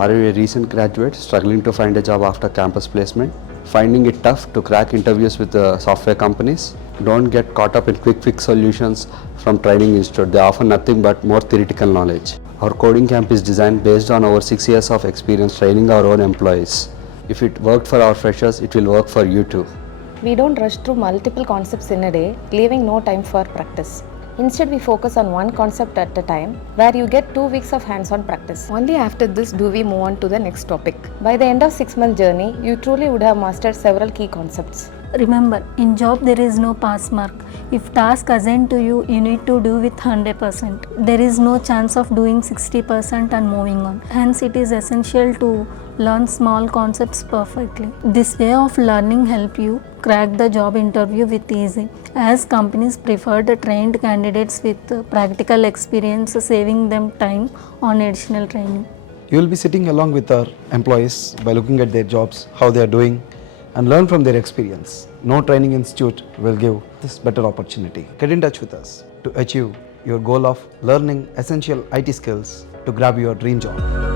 Are you a recent graduate struggling to find a job after campus placement? Finding it tough to crack interviews with the software companies? Don't get caught up in quick fix solutions from training institute. They offer nothing but more theoretical knowledge. Our coding camp is designed based on our 6 years of experience training our own employees. If it worked for our freshers, it will work for you too. We don't rush through multiple concepts in a day, leaving no time for practice. Instead, we focus on one concept at a time, where you get 2 weeks of hands-on practice. Only after this do we move on to the next topic. By the end of 6-month journey, you truly would have mastered several key concepts. Remember, in job there is no pass mark. If task assigned to you, you need to do with 100%. There is no chance of doing 60% and moving on. Hence, it is essential to learn small concepts perfectly. This way of learning help you crack the job interview with ease, as companies prefer the trained candidates with practical experience, saving them time on additional training. You will be sitting along with our employees by looking at their jobs, how they are doing, and learn from their experience. No training institute will give this better opportunity. Get in touch with us to achieve your goal of learning essential IT skills to grab your dream job.